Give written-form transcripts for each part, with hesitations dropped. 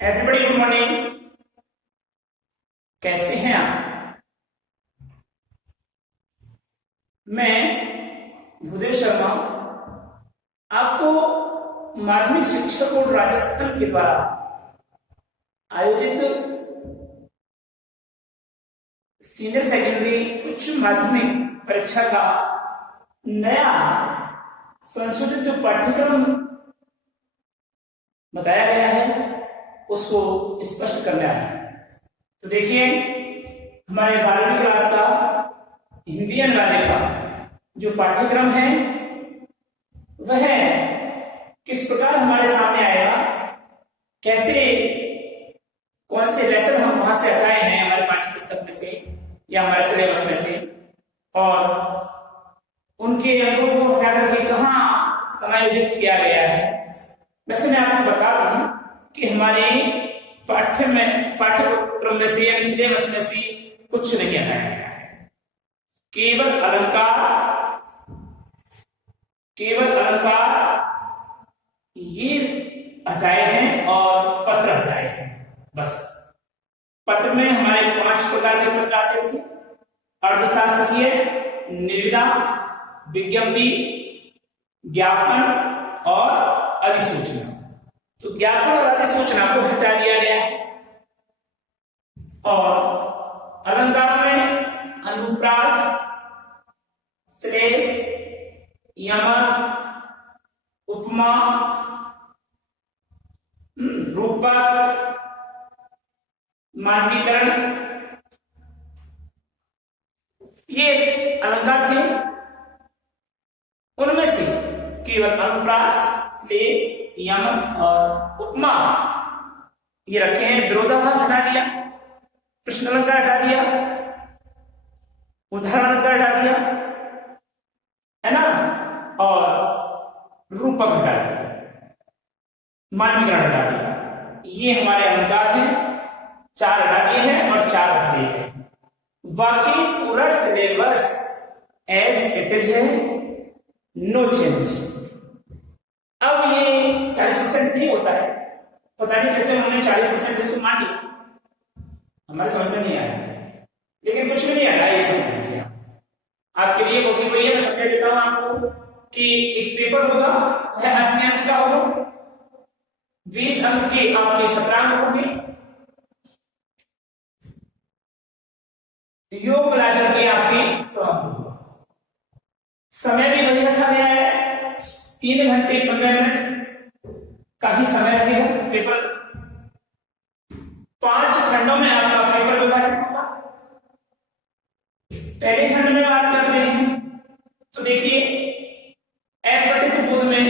Everybody good morning. कैसे हैं आप? मैं भूदेव शर्मा आपको माध्यमिक शिक्षा बोर्ड राजस्थान के द्वारा आयोजित सीनियर सेकेंडरी उच्च माध्यमिक परीक्षा का नया संशोधित जो पाठ्यक्रम बताया गया है उसको स्पष्ट करना है। तो देखिए, हमारे 12वीं क्लास का हिंदी अनुवाद का जो पाठ्यक्रम है वह किस प्रकार हमारे सामने आएगा, कैसे कौन से लेसन हम वहां से हटाए हैं हमारे पाठ्य पुस्तक में से या हमारे सिलेबस में से, और उनके अंकों को हटा करके कहाँ समायोजित किया गया है। वैसे मैं आपको बता दूं कि हमारे पाठ्यक्रम में से या सिलेबस में से कुछ नहीं हटाया गया है। केवल अलंकार ये हटाए हैं और पत्र हटाए हैं। बस पत्र में हमारे 5 प्रकार के पत्र आते थे: अर्धशासकीय, निविदा, विज्ञप्ति, ज्ञापन और अधिसूचना। तो ज्ञापन और अधिसूचना को हटा दिया गया है। और अलंकार में अनुप्रास, श्लेष, यमक, उपमा, रूपक, मानवीकरण, ये अलंकार थे। उनमें से केवल अनुप्रास, श्लेष, यमक और उपमा ये रखे हैं। विरोधाभास हटा दिया, प्रश्न अलंकार हटा दिया, उदाहरण अलंकार हटा दिया, है ना, और रूपक हटा दिया, मानवीकरण हटा दिया। ये हमारे अलंकार हैं। 4 हटा दिए हैं और 4 हटा दिए हैं। बाकी पूरा सिलेबस एज इट इज है, नो चेंज। अब ये 40% नहीं होता है, पता नहीं कैसे उन्होंने 40% इसको मान लिया, हमारे समझ में नहीं आया। लेकिन कुछ भी नहीं आया, ये समझ लीजिए आपके लिए। क्योंकि वही मैं समझा देता हूं आपको कि एक पेपर होगा, वह 80 अंक का होगा, 20 अंक के आपके 17 अंक होंगे, योग मिला करके आपके 100 अंक होगा। समय भी वही रखा गया है, 3 घंटे 15 मिनट का ही समय रहेगा। पेपर 5 खंडों में आपका पेपर विभाजित होगा। पहले खंड में बात करते हैं तो देखिए, अपठित बोध में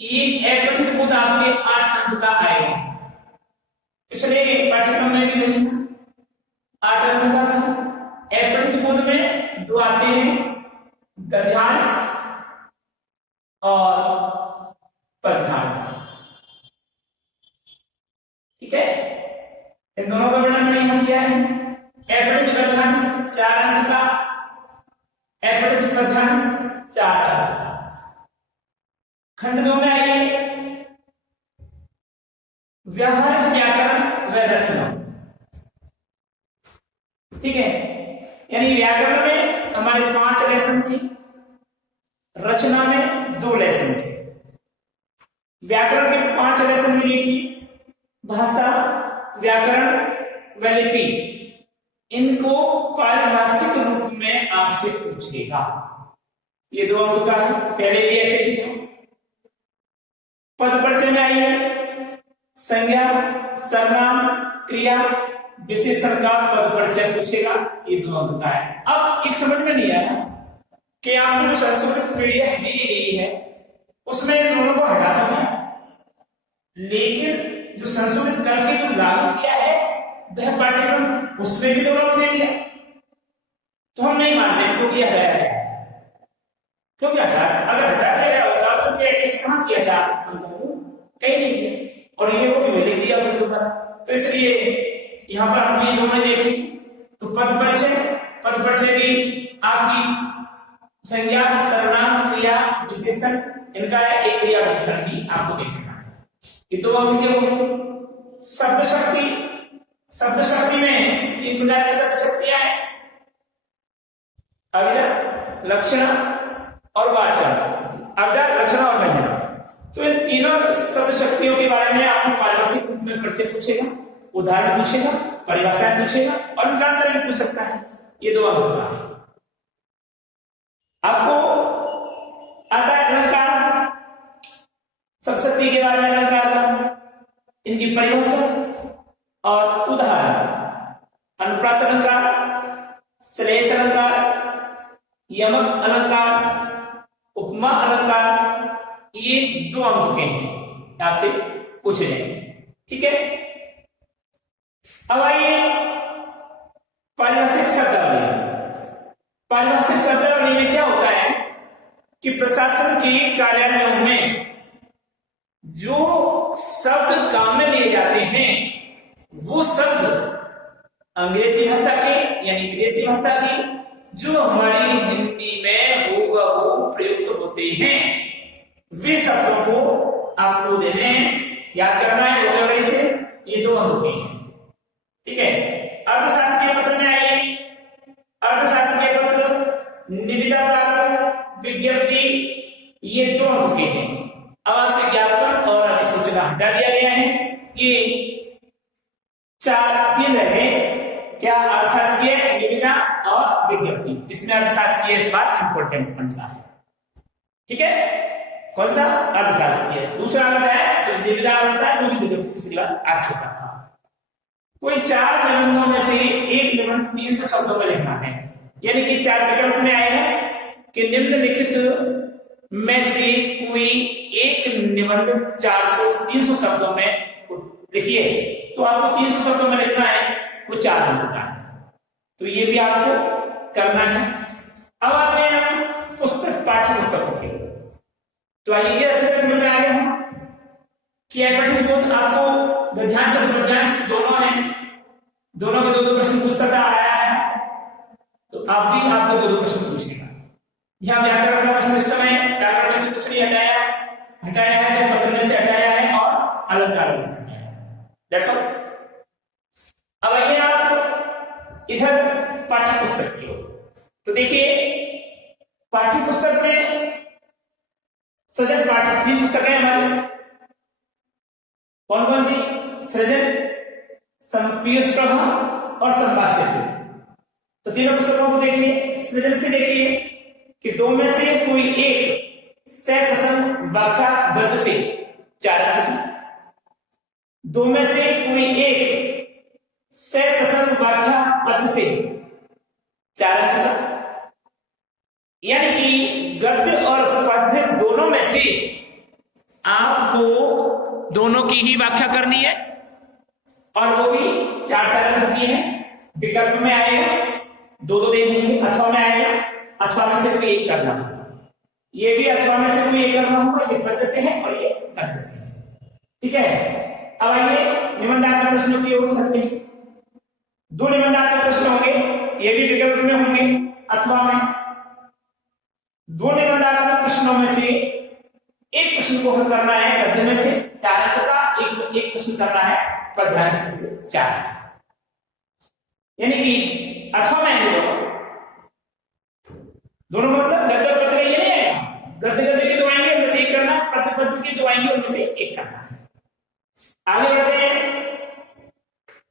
ये अपठित बोध आपके 8 अंक का आएगा। पिछले पाठ्यक्रम में भी नहीं था, 8 अंक का था। अपठित बोध में 2 आते हैं, गद्यांश और पद्यांश। ठीक है, इन दोनों का वर्णन मैंने यहां किया है। अपठित गद्यांश 4 अंक का, अपठित पद्यांश 4 अंक का। खंड 2 में आइए, व्यवहारिक व्याकरण व रचना। ठीक है, यानी व्याकरण में हमारे 5 लेसन थी, रचना में 2 लेसन थे। व्याकरण के 5 लेसन में देखिए, भाषा, व्याकरण व लिपि, इनको पारिभाषिक रूप में आपसे पूछेगा। ये 2 अंक का है, पहले भी ऐसे ही था। पद परिचय में आइए, संज्ञा, सर्वनाम, क्रिया, विशेषण का पद परिचय पूछेगा, ये 2 अंक का है। अब एक समझ में नहीं आया कि आपने जो संस्कृत पीडीएफ दी गई है उसमें दोनों को हटा तो दिया, लेकिन जो संशोधित करके जो लागू किया है वह पाठ्यक्रम उसमें भी दोनों को दे दिया। तो हम नहीं मानते क्योंकि हटाया है। क्योंकि अगर हटा दिया होता तो एडजस्ट कहां किया जा अंकों को, कहीं नहीं किया, और ये को भी लिख दिया फिर दोबारा। तो इसलिए यहां पर हम ये दोनों देख ली। तो पद परिचय भी आपकी संज्ञा, सर्वनाम, क्रिया, विशेषण, इनका एक क्रिया विशेषण भी आपको देखना है। ये 2 अंक के हो गए। शब्द शक्ति, शब्द शक्ति में 3 प्रकार की शब्द शक्तियां हैं, अविदा, लक्षण और वाचन, अविदा, लक्षण और व्यंजना। तो इन तीनों शब्द शक्तियों के बारे में आपको पारिभाषिक रूप में परिचय पूछेगा, उदाहरण पूछेगा, परिभाषाएं पूछेगा और उनका अंतर भी पूछ सकता है। ये 2 अंक का है। आपको आता है अलंकार, शब्द शक्ति के बारे में अलंकार का, इनकी परिभाषा और उदाहरण, अनुप्रास अलंकार, श्लेष अलंकार, यमक अलंकार, उपमा अलंकार, ये 2 अंक के हैं, आपसे पूछ रहे हैं। ठीक है, अब आइए पारिभाषिक शब्दावली। पारिभाषिक शब्दावली में क्या होता है कि प्रशासन के कार्यालयों में जो शब्द काम में लिए जाते हैं वो शब्द अंग्रेजी भाषा के यानी विदेशी भाषा की जो हमारी हिंदी में होगा वो प्रयुक्त होते हैं, वे शब्दों को आपको देने हैं, याद करना है वोकैबुलरी से। ये 2 अंक के हैं। ठीक है, अर्थशास्त्रीय पत्र में आइए। अर्थशास्त्रीय पत्र, निविदा पत्र, विज्ञप्ति, ये 2 अंक के हैं। आवासीय ज्ञापन और अधिसूचना हटा दिया गया है। ये 3 रह गए, क्या? अर्थशास्त्रीय, निविदा और विज्ञप्ति, जिसमें अर्थशास्त्रीय इस बार इंपोर्टेंट बनता है। ठीक है, कौन सा? अर्थशास्त्रीय। दूसरा अर्थ है जो निविदा बनता है, वो विज्ञप्ति पिछली बार आ चुका था। कोई 4 निबंधों में से एक निबंध 300 शब्दों में लिखना है, यानी कि 4 विकल्प में आएगा कि निम्नलिखित में से कोई एक निबंध 300 शब्दों में लिखिए। तो आपको 300 शब्दों में लिखना है, वो 4 अंक का है, तो ये भी आपको करना है। अब आते हैं हम पुस्तक, पाठ्य पुस्तकों के। तो आइए अच्छे से समझ में आ गया हम कि आपको गद्यांश और पद्यांश दोनों हैं, दोनों के 2-2 प्रश्न पुस्तक का आया है, तो आप भी आपको 2-2 प्रश्न पूछेगा। यहाँ व्याकरण का सिस्टम है, व्याकरण में से कुछ नहीं हटाया है, तो पत्र में से हटाया है और अलंकार में से हटाया है। That's all. अब आइए आप इधर पाठ्य पुस्तक की ओर। तो देखिए पाठ्य पुस्तक में सृजन पाठ्य 3 पुस्तकें हमारी। कौन कौन सी? सृजन, पीयूष प्रभा और संवाद सेतु। तो तीनों पुस्तकों को देखिए। सृजन से देखिए कि 2 में से कोई एक सप्रसंग व्याख्या गद्य से 4 अंक की, 2 में से कोई एक सप्रसंग व्याख्या पद्य से 4 अंक का, यानी कि गद्य और पद्य दोनों में से आपको दोनों की ही व्याख्या करनी है और वो भी 4-4 अंक की है। विकल्प में आएगा 2-2 देंगे, अथवा में आएगा अथवा में से कोई एक करना होगा। ये भी अथवा में से कोई एक करना होगा, ये पद्य से है और ये गद्य से है। ठीक है, अब आइए निबंधात्मक प्रश्नों की ओर चलते हैं। 2 निबंधात्मक प्रश्न होंगे, ये भी विकल्प में होंगे अथवा में। 2 निबंधात्मक प्रश्नों में से एक प्रश्न को हल करना है गद्य में से 4 अंक का, एक प्रश्न करना है पद्यांश से 4, यानी कि अथवा में आएंगे दोनों मतलब गद्य और पद्य ये नहीं है, गद्य की 2 आएंगे उनमें से एक करना, पद्य की 2 आएंगे उनमें से एक करना है। आगे बढ़ते हैं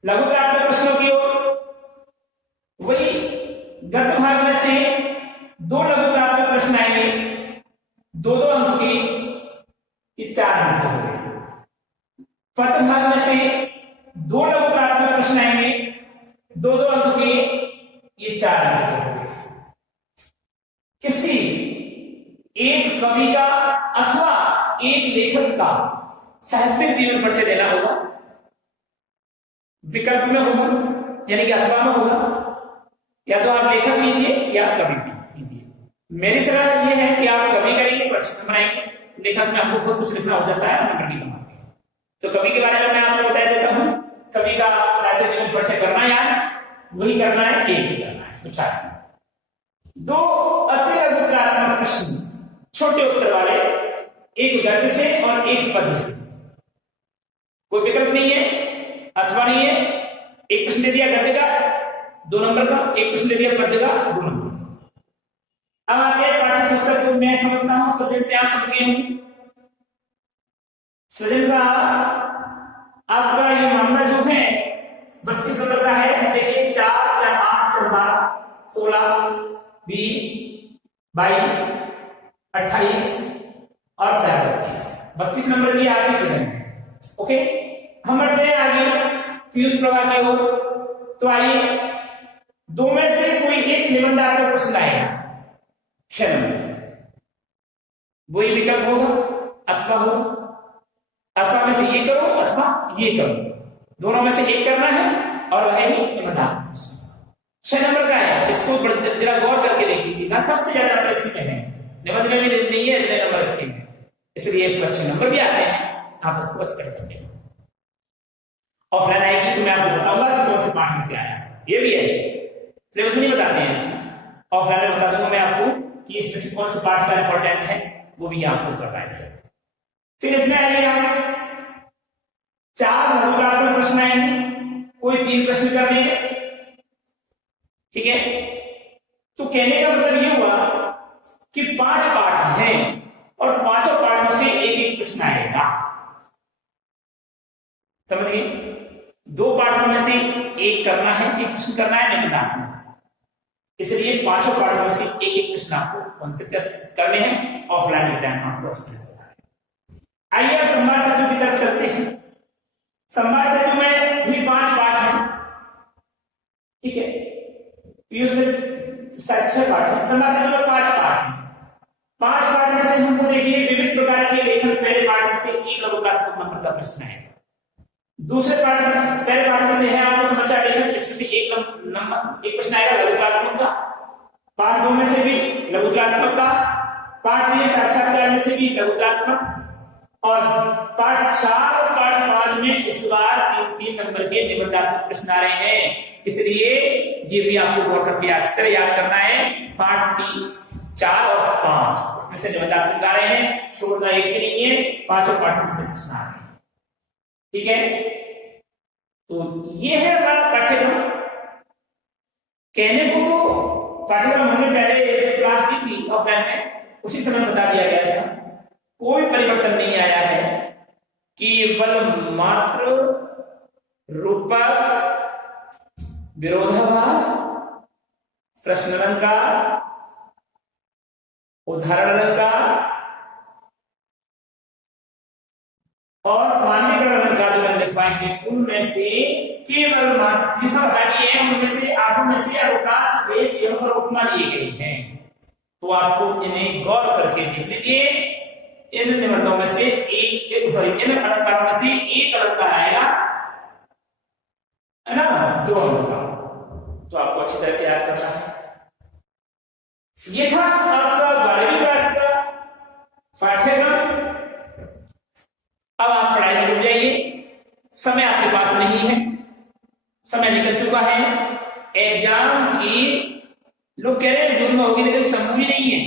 लघुतात्मक प्रश्नों की ओर। वही गद्य भाग में से 2 लघुतात्मक प्रश्न आएंगे, 2-2 अंक के, ये 4 अंक हो गए। पद्य भाग में से 2 लघुतात्मक प्रश्न आएंगे, 2-2 अंक के, ये 4 अंक हो गए। किसी एक कवि का अथवा एक लेखक का साहित्यिक जीवन परिचय देना होगा, विकल्प में होगा, यानी कि अथवा में होगा, या तो आप लेखक कीजिए या कवि कीजिए। मेरी सलाह यह है कि आप कवि करेंगे, प्रश्न बनाएंगे, लेखक में आपको बहुत कुछ लिखना हो जाता है, नंबर भी कमाते हैं। तो कवि के बारे में मैं आपको बता देता हूं, कवि का साहित्य जीवन परिचय करना यार वही करना है, एक ही करना है। तो 4 2 अति लघुतात्मक प्रश्न छोटे उत्तर वाले, एक गद्य से और एक पद्य से, कोई विकल्प नहीं है, प्रश्न दे दिया गद्य का 2 नंबर का, एक प्रश्न दे दिया पद्य का 2 नंबर। अब आगे पाठ्य पुस्तक को मैं समझता हूं, सृजन से आप समझ गए होंगे। सृजन का आपका ये मामला जो है 32 नंबर का है। देखिए 4 4 8 4 12 16 20 22 28 और 4 32 नंबर की आपकी सृजन है। ओके, हम बढ़ते हैं आगे पीयूष प्रवाह की ओर। तो आइए, दो में से कोई एक निबंध आपको प्रश्न आएगा 6 नंबर, वही विकल्प होगा अथवा होगा, अथवा में से ये करो अथवा ये करो, दोनों में से एक करना है और वह भी निबंध आपका 6 नंबर का है। इसको जरा गौर करके देख लीजिएगा, सबसे ज्यादा नंबर इसी में है, निबंध में भी नहीं है इतने नंबर इसके में, इसलिए इसमें अच्छे नंबर भी आते हैं। आप इसको अच्छे करके ऑफलाइन आएगी तो मैं आपको बताऊंगा कि कौन से पाठ में से आया, ये भी ऐसे सिलेबस में नहीं बताते हैं इसमें, ऑफलाइन में बता दूंगा मैं आपको कि इसमें से कौन से पाठ का इंपॉर्टेंट है, वो भी आपको कर पाएंगे। फिर इसमें आएंगे हम 4 लघुकात्मक प्रश्न आएंगे, कोई 3 प्रश्न कर देंगे, ठीक है। तो कहने का मतलब ये हुआ कि 5 पाठ हैं और 5 पाठों से एक एक प्रश्न आएगा, समझ गए। 2 पाठों में से एक करना है, एक प्रश्न करना है निबंधात्मक, इसलिए 5 पाठों में से एक एक प्रश्न आपको कौन से करने हैं, ऑफलाइन के टाइम आपको अच्छे से। आइए अब संवाद सेतु की तरफ चलते हैं। संवाद सेतु में भी 5 पाठ हैं, ठीक है। पीयूष में 6 पाठ है, संवाद सेतु में 5 पाठ हैं। 5 पाठ में से हमको देखिए विविध प्रकार के लेखन, पहले पाठ में से एक लघुकात्मक नंबर का प्रश्न है, दूसरे पाठ में पहले पाठ में से है आपको समाचार लेखन, इसमें से एक नंबर एक प्रश्न आएगा लघुकात्मक का, पाठ 2 में से भी लघुकात्मक का, पाठ 3 साक्षात्कार में से भी लघुकात्मक, और पाठ 4 और पाठ 5 में इस बार 3 नंबर के निबंधात्मक प्रश्न आ रहे हैं, इसलिए ये भी आपको गौर करके अच्छी तरह याद करना है। पाठ 3 4 और 5 इसमें से निबंधात्मक आ रहे हैं, छोड़ना एक भी नहीं है, 5 पाठों में से प्रश्न आ रहे हैं, ठीक है। तो ये है हमारा पाठ्यक्रम। कहने को तो पाठ्यक्रम हमने पहले क्लास की थी ऑफलाइन में, उसी समय बता दिया गया था, कोई परिवर्तन नहीं आया है, केवल मात्र रूपक, विरोधाभास, प्रश्न अलंकार, उदाहरण अलंकार और मानवीकरण अलंकार जो मैंने लिखवाए हैं, उनमें से केवल ये सब हटाइए हैं, उनमें से 8 में से अवकाश शेष एवं पर उपमा दिए गए हैं, तो आपको इन्हें गौर करके देख लीजिए। इन निबंधों में से इन अलंकारों में से एक अलंकार आएगा, है ना, 2 अलंकार, तो आपको अच्छी तरह से याद करना है। ये था आपका 12वीं क्लास का पाठ्यक्रम। अब आप पढ़ाई में डूब जाइए, समय आपके पास नहीं है, समय निकल चुका है। एग्जाम की लोग कह रहे हैं जून में होगी, लेकिन संभव ही नहीं है।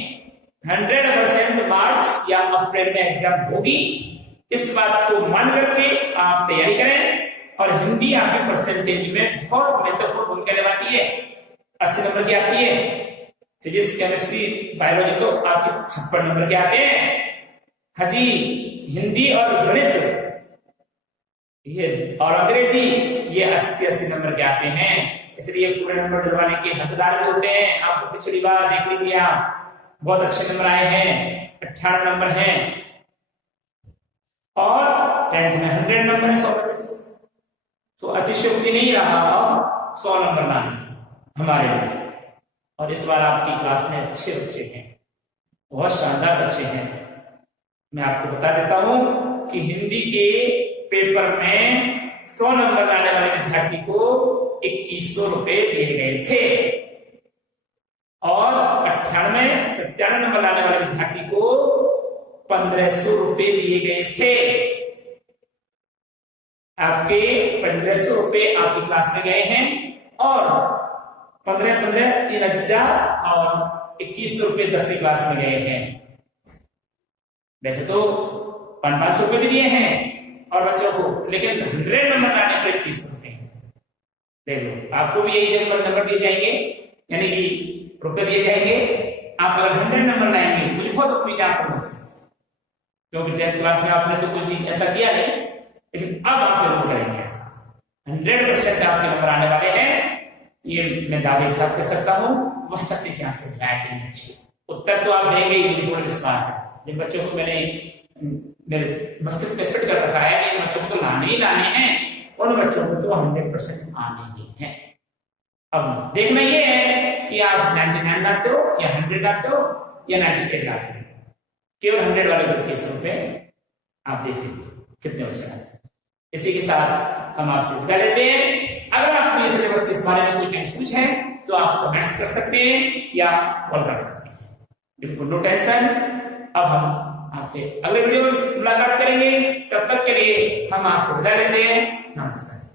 100% मार्च या अप्रैल में एग्जाम होगी, इस बात को मान करके आप तैयारी करें। और हिंदी आपकी परसेंटेज में बहुत महत्वपूर्ण भूमिका निभाती है, 80 नंबर की आती है, फिजिक्स, केमिस्ट्री, बायोलॉजी तो आपके 56 नंबर के आते हैं। हाजी, हिंदी और गणित ये और अंग्रेजी ये 80-80 नंबर के आते हैं, इसलिए पूरे नंबर दिलवाने के हकदार भी होते हैं। आपको पिछली बार देख लीजिए, आप बहुत अच्छे नंबर आए हैं, 98 नंबर हैं, और 10th में 100 नंबर है 100 में से, तो अतिशयोक्ति नहीं रहा, अब 100 नंबर लाने हमारे लिए। और इस बार आपकी क्लास में अच्छे बच्चे हैं, बहुत शानदार बच्चे हैं। मैं आपको बता देता हूं कि हिंदी के पेपर में 100 नंबर लाने वाले विद्यार्थी को 2100 रुपए दिए गए थे, और 97 नंबर लाने वाले विद्यार्थी को 1500 रुपए दिए गए थे। आपके 1500 रुपए आपकी क्लास में गए हैं, और 15 3000 और 2100 रुपए 10वीं क्लास में गए हैं। वैसे तो 500 रुपए भी दिए हैं और बच्चों को, लेकिन 100 नंबर लाने पर 2100 रुपए, देखो आपको भी यही नंबर दिए जाएंगे, यानी कि रुपए दिए जाएंगे। आप अगर 100 नंबर लाएंगे तो लिखो तो कोई आपको मसला, क्योंकि 10th क्लास में आपने तो कुछ ऐसा किया नहीं, लेकिन अब आप जरूर करेंगे ऐसा। 100% आपके नंबर आने वाले हैं, ये मैं दावे के साथ कह सकता हूँ। वस्तु क्या आपको राइटिंग अच्छी, उत्तर तो आप देंगे ही, मुझे थोड़ा विश्वास है। जिन बच्चों को मैंने मेरे मस्तिष्क में फिट कर रखा है, इन बच्चों को तो लाने ही लाने हैं, उन बच्चों को तो 100% आने ही हैं। अब देखना ये है कि आप 99 लाते हो या 100 लाते हो या 98 लाते हो। केवल 100 वाले ग्रुप के हिस्सों पे आप देख लीजिए कितने बच्चे आते हैं। इसी के साथ हम आपसे विदा लेते हैं। अगर आपको ये सिलेबस के बारे में कोई कंफ्यूज है तो आप कमेंट्स कर सकते हैं या कॉल कर सकते हैं, बिल्कुल नो टेंशन। अब हम आपसे अगले वीडियो में मुलाकात करेंगे, तब तक के लिए हम आपसे विदा लेते हैं। नमस्कार।